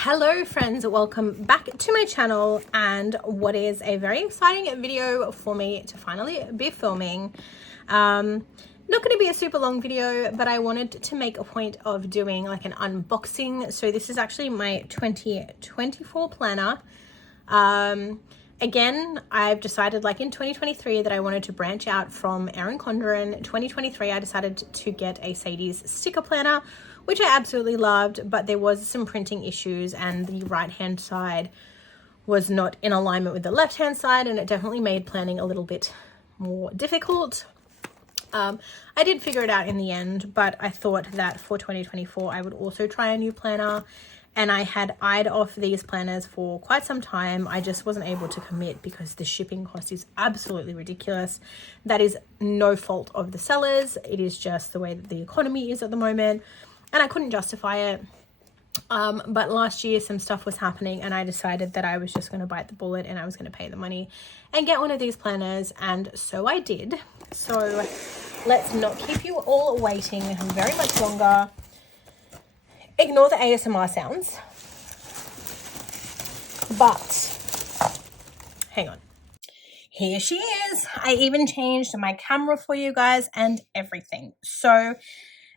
Hello friends, welcome back to my channel and what is a very exciting video for me to finally be filming. Not going to be a super long video, but I wanted to make a point of doing like an unboxing. So this is actually my 2024 planner. Again, I've decided like in 2023 that I wanted to branch out from Erin Condren. 2023 I decided to get a Sadie's sticker planner, which I absolutely loved, but there was some printing issues and the right hand side was not in alignment with the left hand side, and it definitely made planning a little bit more difficult. I did figure it out in the end, but I thought that for 2024 I would also try a new planner, and I had eyed off these planners for quite some time. I just wasn't able to commit because the shipping cost is absolutely ridiculous. That is no fault of the sellers. It is just the way that the economy is at the moment, and I couldn't justify it. But last year some stuff was happening and I decided that I was just going to bite the bullet and I was going to pay the money and get one of these planners, and so I did. So let's not keep you all waiting very much longer. Ignore the ASMR sounds, but hang on. Here she is. I even changed my camera for you guys and everything. So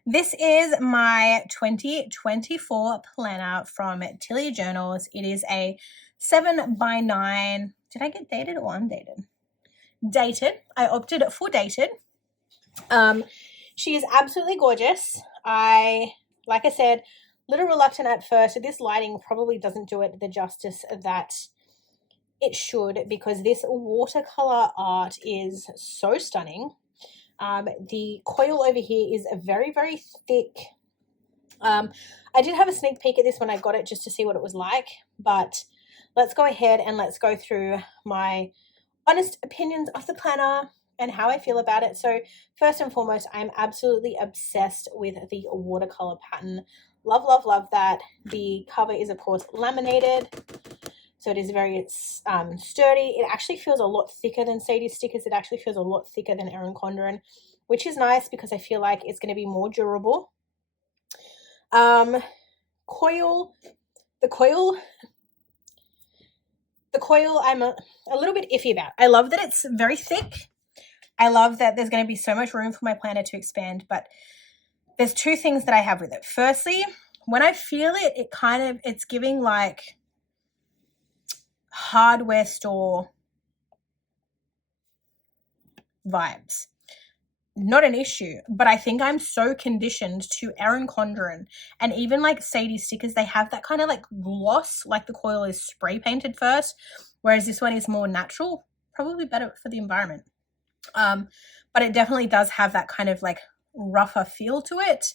this is my 2024 planner from Tilly Journals. It is a 7x9. Did I get dated or undated? Dated. I opted for dated. She is absolutely gorgeous. Like I said, a little reluctant at first. So this lighting probably doesn't do it the justice that it should, because this watercolor art is so stunning. The coil over here is very, very thick. I did have a sneak peek at this when I got it just to see what it was like, but let's go ahead and let's go through my honest opinions of the planner and how I feel about it. So first and foremost, I'm absolutely obsessed with the watercolor pattern. Love, love, love that. The cover is of course laminated, so it is very sturdy. It actually feels a lot thicker than Sadie's stickers. It actually feels a lot thicker than Erin Condren, which is nice because I feel like it's going to be more durable. The coil I'm a little bit iffy about. I love that it's very thick. I love that there's going to be so much room for my planner to expand, but there's two things that I have with it. Firstly, when I feel it, it's giving like hardware store vibes. Not an issue, but I think I'm so conditioned to Erin Condren and even like Sadie stickers. They have that kind of like gloss, like the coil is spray painted first, whereas this one is more natural, probably better for the environment. But it definitely does have that kind of like rougher feel to it.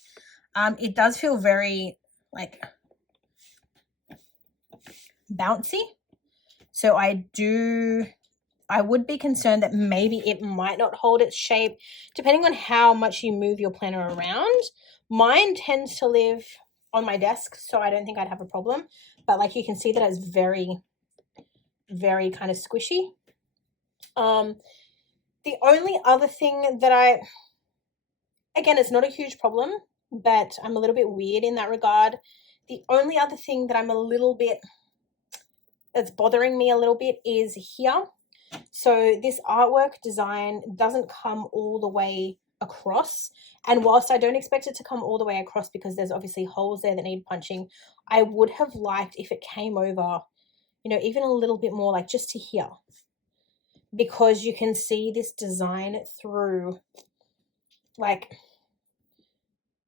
It does feel very like bouncy. So I would be concerned that maybe it might not hold its shape depending on how much you move your planner around. Mine tends to live on my desk, so I don't think I'd have a problem. But like you can see that it's very, very kind of squishy. The only other thing that again, it's not a huge problem, but I'm a little bit weird in that regard. The only other thing that that's bothering me a little bit is here. So this artwork design doesn't come all the way across, and whilst I don't expect it to come all the way across because there's obviously holes there that need punching, I would have liked if it came over, you know, even a little bit more, like just to here, because you can see this design through. Like,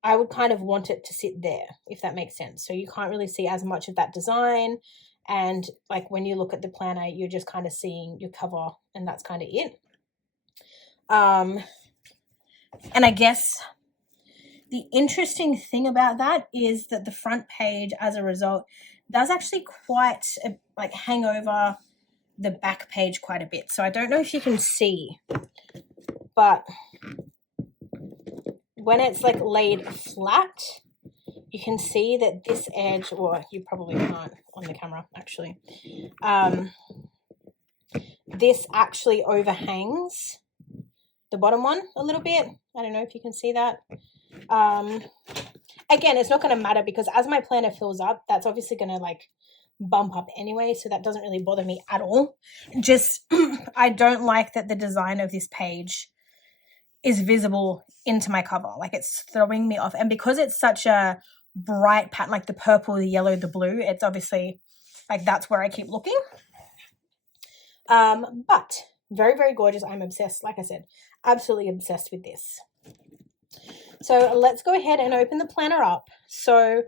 I would kind of want it to sit there, if that makes sense. So you can't really see as much of that design, and like when you look at the planner, you're just kind of seeing your cover, and that's kind of it. And I guess the interesting thing about that is that the front page, as a result, does actually quite like hang over the back page quite a bit. So I don't know if you can see, but when it's like laid flat, you can see that this edge, or you probably can't on the camera actually, this actually overhangs the bottom one a little bit. I don't know if you can see that. Again, it's not going to matter because as my planner fills up, that's obviously going to like bump up anyway, so that doesn't really bother me at all. Just I don't like that the design of this page is visible into my cover. Like it's throwing me off. And because it's such a bright pattern, like the purple, the yellow, the blue, it's obviously like that's where I keep looking. But very, very gorgeous. I'm obsessed. Like I said, absolutely obsessed with this. So let's go ahead and open the planner up. So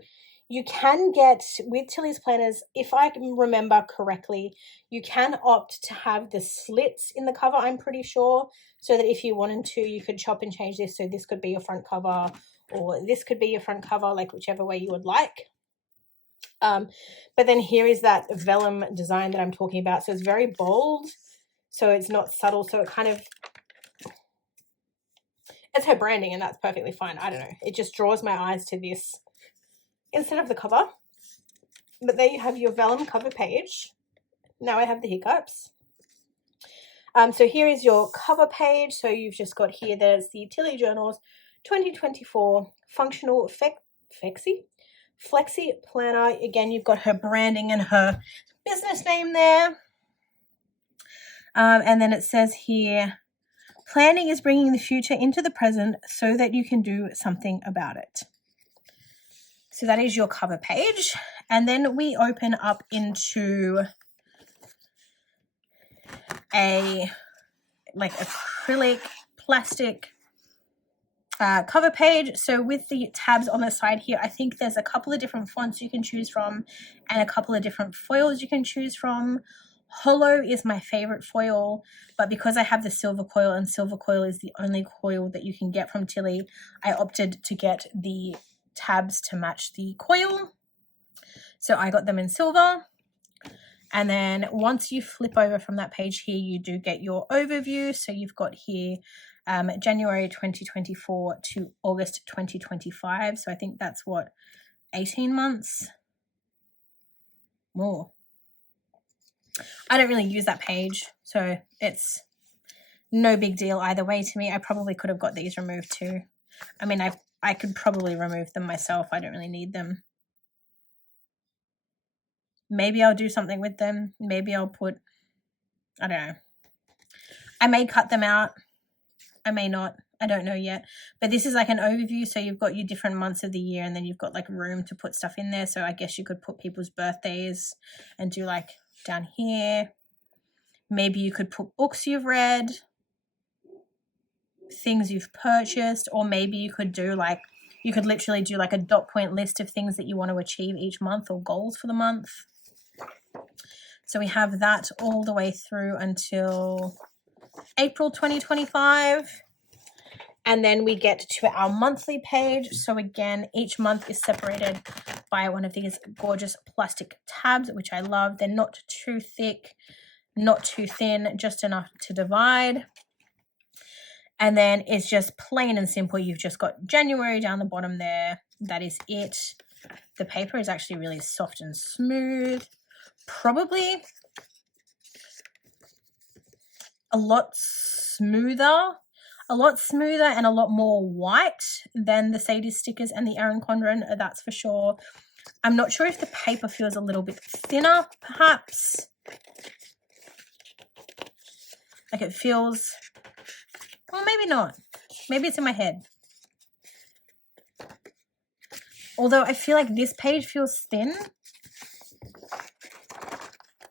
you can get, with Tilly's planners, if I can remember correctly, you can opt to have the slits in the cover, I'm pretty sure, so that if you wanted to, you could chop and change this. So this could be your front cover, or this could be your front cover, like whichever way you would like. But then here is that vellum design that I'm talking about. So it's very bold, so it's not subtle, so it kind of, it's her branding, and that's perfectly fine. I don't know, it just draws my eyes to this instead of the cover. But there you have your vellum cover page. Now I have the hiccups. So here is your cover page. So you've just got here, there's the Tilly Journals 2024 Functional Flexi Planner. Again, you've got her branding and her business name there. And then it says here, planning is bringing the future into the present so that you can do something about it. So that is your cover page. And then we open up into a like acrylic plastic cover page. So with the tabs on the side here, I think there's a couple of different fonts you can choose from and a couple of different foils you can choose from. Holo is my favorite foil, but because I have the silver coil and silver coil is the only coil that you can get from Tilly, I opted to get the tabs to match the coil. So I got them in silver. And then once you flip over from that page here, you do get your overview. So you've got here January 2024 to August 2025. So I think that's what, 18 months more. I don't really use that page, so it's no big deal either way to me. I probably could have got these removed too. I mean, I could probably remove them myself. I don't really need them. Maybe I'll do something with them. Maybe I'll put, I don't know. I may cut them out. I may not. I don't know yet. But this is like an overview. So you've got your different months of the year and then you've got like room to put stuff in there. So I guess you could put people's birthdays and do like down here. Maybe you could put books you've read, things you've purchased, or maybe you could do like, you could literally do like a dot point list of things that you want to achieve each month or goals for the month. So we have that all the way through until April 2025. And then we get to our monthly page. So again, each month is separated by one of these gorgeous plastic tabs, which I love. They're not too thick, not too thin, just enough to divide. And then it's just plain and simple. You've just got January down the bottom there. That is it. The paper is actually really soft and smooth. Probably a lot smoother and a lot more white than the Sadie stickers and the Erin Condren, that's for sure. I'm not sure if the paper feels a little bit thinner, perhaps. Like it feels, well, maybe not. Maybe it's in my head. Although I feel like this page feels thin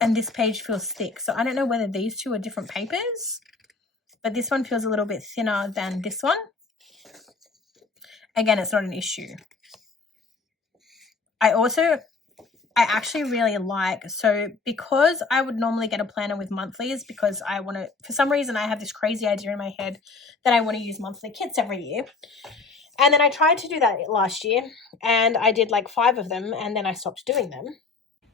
and this page feels thick. So I don't know whether these two are different papers, but this one feels a little bit thinner than this one. Again, it's not an issue. I actually really like, so because I would normally get a planner with monthlies because I want to, for some reason I have this crazy idea in my head that I want to use monthly kits every year. And then I tried to do that last year and I did like 5 of them and then I stopped doing them.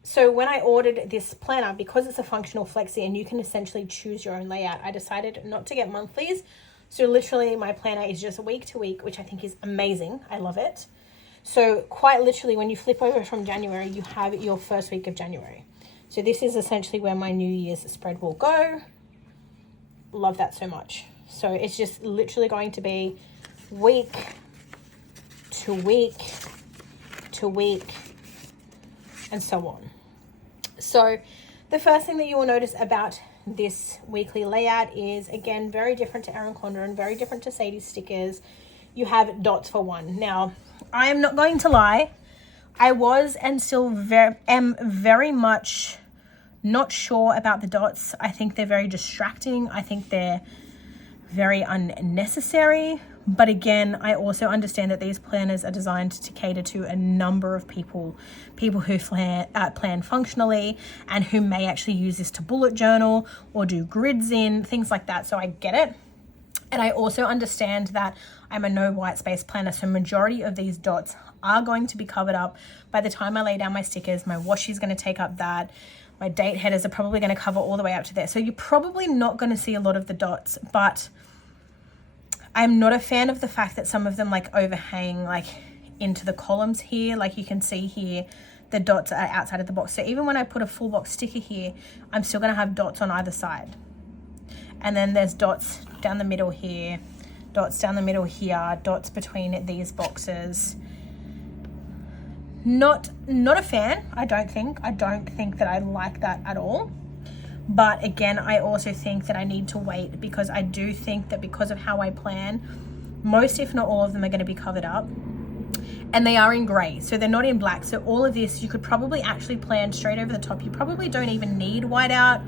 So when I ordered this planner, because it's a functional flexi and you can essentially choose your own layout, I decided not to get monthlies. So literally my planner is just week to week, which I think is amazing. I love it. So quite literally when you flip over from January, you have your first week of January. So this is essentially where my New Year's spread will go. Love that so much. So it's just literally going to be week to week to week, and so on. So the first thing that you will notice about this weekly layout is, again, very different to Erin Condren, very different to Sadie's stickers. You have dots for one. Now, I am not going to lie. I was and still am very much not sure about the dots. I think they're very distracting. I think they're very unnecessary. But again, I also understand that these planners are designed to cater to a number of people who plan functionally and who may actually use this to bullet journal or do grids in, things like that. So I get it. And I also understand that I'm a no white space planner, so majority of these dots are going to be covered up. By the time I lay down my stickers, my washi is going to take up that. My date headers are probably going to cover all the way up to there. So you're probably not going to see a lot of the dots, but I'm not a fan of the fact that some of them like overhang like into the columns here. Like you can see here, the dots are outside of the box. So even when I put a full box sticker here, I'm still going to have dots on either side. And then there's dots down the middle here, dots down the middle here, dots between these boxes. Not a fan, I don't think that I like that at all. But again, I also think that I need to wait, because I do think that because of how I plan, most if not all of them are going to be covered up, and they are in gray, so they're not in black. So all of this you could probably actually plan straight over the top. You probably don't even need whiteout.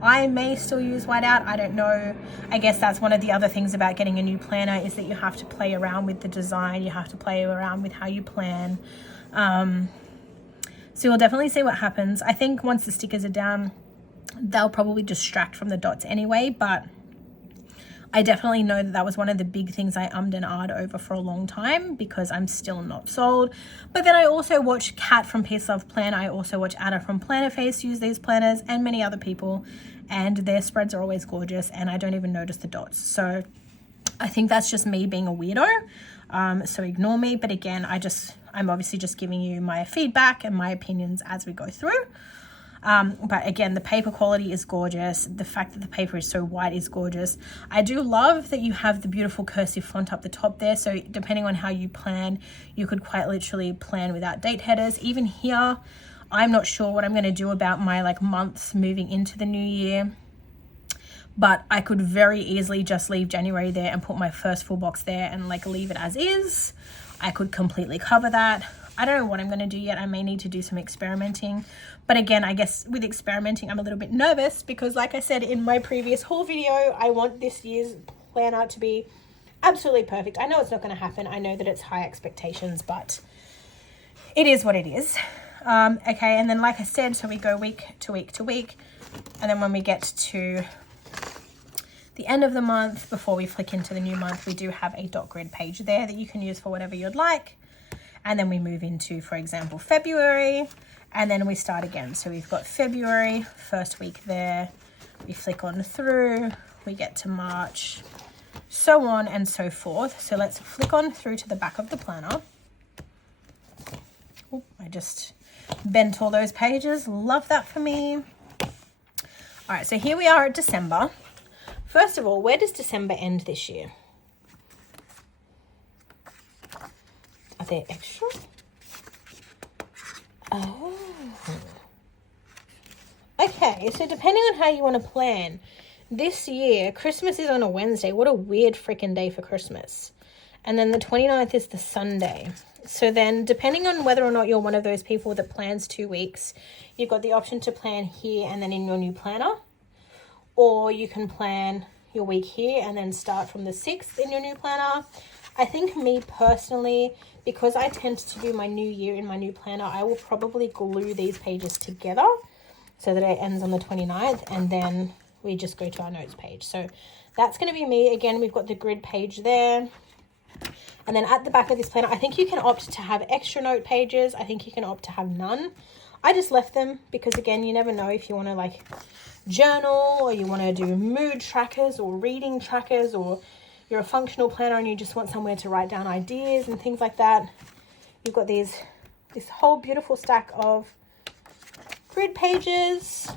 I may still use whiteout, I don't know. I guess that's one of the other things about getting a new planner, is that you have to play around with the design, you have to play around with how you plan. So you'll definitely see what happens. I think once the stickers are down, they'll probably distract from the dots anyway, but I definitely know that that was one of the big things I ummed and ahed over for a long time, because I'm still not sold. But then I also watch Kat from Peace Love Plan, I also watch Anna from Planner Face use these planners, and many other people, and their spreads are always gorgeous, and I don't even notice the dots. So I think that's just me being a weirdo, so ignore me. But again, I'm obviously just giving you my feedback and my opinions as we go through. But again, the paper quality is gorgeous. The fact that the paper is so white is gorgeous. I do love that you have the beautiful cursive font up the top there. So depending on how you plan, you could quite literally plan without date headers. Even here, I'm not sure what I'm going to do about my like months moving into the new year. But I could very easily just leave January there and put my first full box there and like leave it as is. I could completely cover that. I don't know what I'm going to do yet. I may need to do some experimenting. But again, I guess with experimenting, I'm a little bit nervous, because like I said in my previous haul video, I want this year's planner to be absolutely perfect. I know it's not going to happen. I know that it's high expectations, but it is what it is. Okay, and then like I said, so we go week to week to week. And then when we get to the end of the month, before we flick into the new month, we do have a dot grid page there that you can use for whatever you'd like. And then we move into, for example, February, and then we start again. So we've got February, first week there, we flick on through, we get to March, so on and so forth. So let's flick on through to the back of the planner. Oh, I just bent all those pages, love that for me. All right, so here we are at December. First of all, where does December end this year? Are they extra? Oh. Okay, so depending on how you want to plan, this year, Christmas is on a Wednesday. What a weird freaking day for Christmas. And then the 29th is the Sunday. So then, depending on whether or not you're one of those people that plans 2 weeks, you've got the option to plan here and then in your new planner. Or you can plan your week here and then start from the 6th in your new planner. I think me personally, because I tend to do my new year in my new planner, I will probably glue these pages together so that it ends on the 29th, and then we just go to our notes page. So that's going to be me. Again, we've got the grid page there. And then at the back of this planner, I think you can opt to have extra note pages. I think you can opt to have none. I just left them because, again, you never know if you want to like journal, or you want to do mood trackers or reading trackers, or you're a functional planner and you just want somewhere to write down ideas and things like that. You've got this whole beautiful stack of grid pages.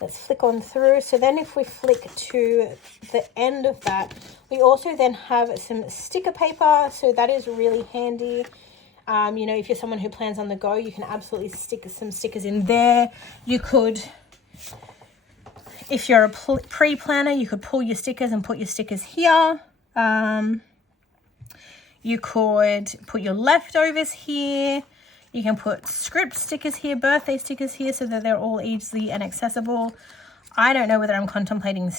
Let's flick on through. So then if we flick to the end of that, we also then have some sticker paper. So that is really handy. You know, if you're someone who plans on the go, you can absolutely stick some stickers in there. You could, if you're a pre-planner, you could pull your stickers and put your stickers here. You could put your leftovers here. You can put script stickers here, birthday stickers here, so that they're all easily and accessible. I don't know whether I'm contemplating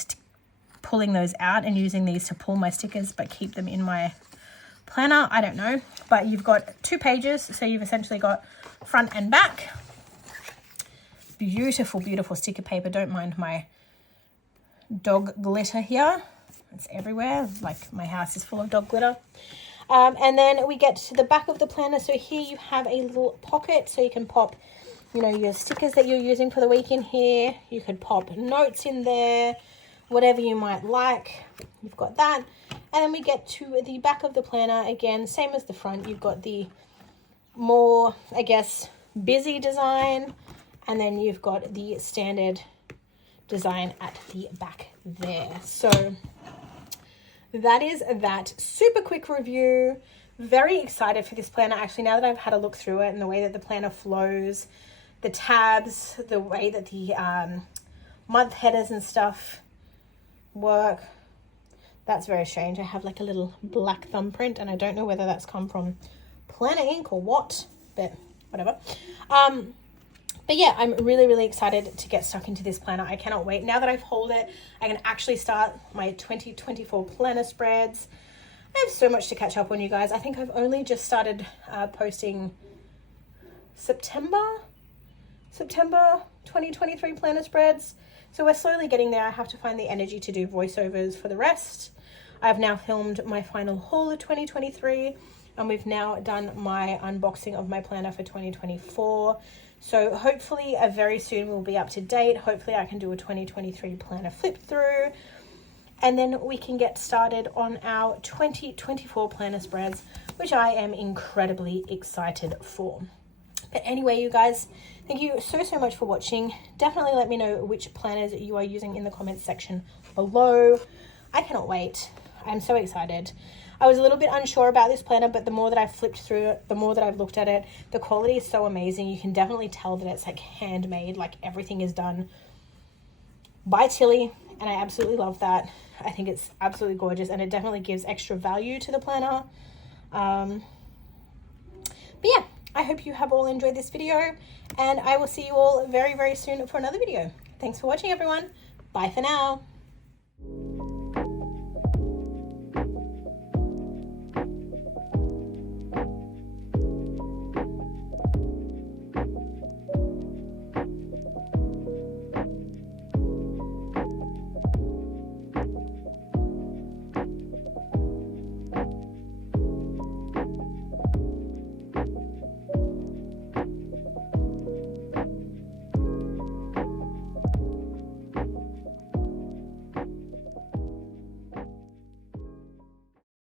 pulling those out and using these to pull my stickers, but keep them in my planner. I don't know. But you've got 2 pages, so you've essentially got front and back. Beautiful, beautiful sticker paper. Don't mind my dog glitter here. It's everywhere. Like, my house is full of dog glitter. And then we get to the back of the planner. So here you have a little pocket, so you can pop, you know, your stickers that you're using for the week in here. You could pop notes in there, whatever you might like. You've got that. And then we get to the back of the planner. Again, same as the front. You've got the more, I guess, busy design. And then you've got the standard design at the back there. So that is that. Super quick review. Very excited for this planner. Actually, now that I've had a look through it and the way that the planner flows, the tabs, the way that the month headers and stuff work, that's very strange. I have like a little black thumbprint, and I don't know whether that's come from Planner Ink or what, but whatever. But yeah, I'm really, really excited to get stuck into this planner. I cannot wait. Now that I've hauled it, I can actually start my 2024 planner spreads. I have so much to catch up on, you guys. I think I've only just started posting September 2023 planner spreads. So we're slowly getting there. I have to find the energy to do voiceovers for the rest. I've now filmed my final haul of 2023, and we've now done my unboxing of my planner for 2024. So hopefully very soon we'll be up to date. Hopefully I can do a 2023 planner flip through, and then we can get started on our 2024 planner spreads, which I am incredibly excited for. But anyway, you guys, thank you so much for watching. Definitely let me know which planners you are using in the comments section below. I cannot wait. I'm so excited. I was a little bit unsure about this planner, but the more that I've flipped through it, the more that I've looked at it, the quality is so amazing. You can definitely tell that it's like handmade, like everything is done by Tilly, and I absolutely love that. I think it's absolutely gorgeous, and it definitely gives extra value to the planner. But yeah, I hope you have all enjoyed this video, and I will see you all very, very soon for another video. Thanks for watching, everyone. Bye for now.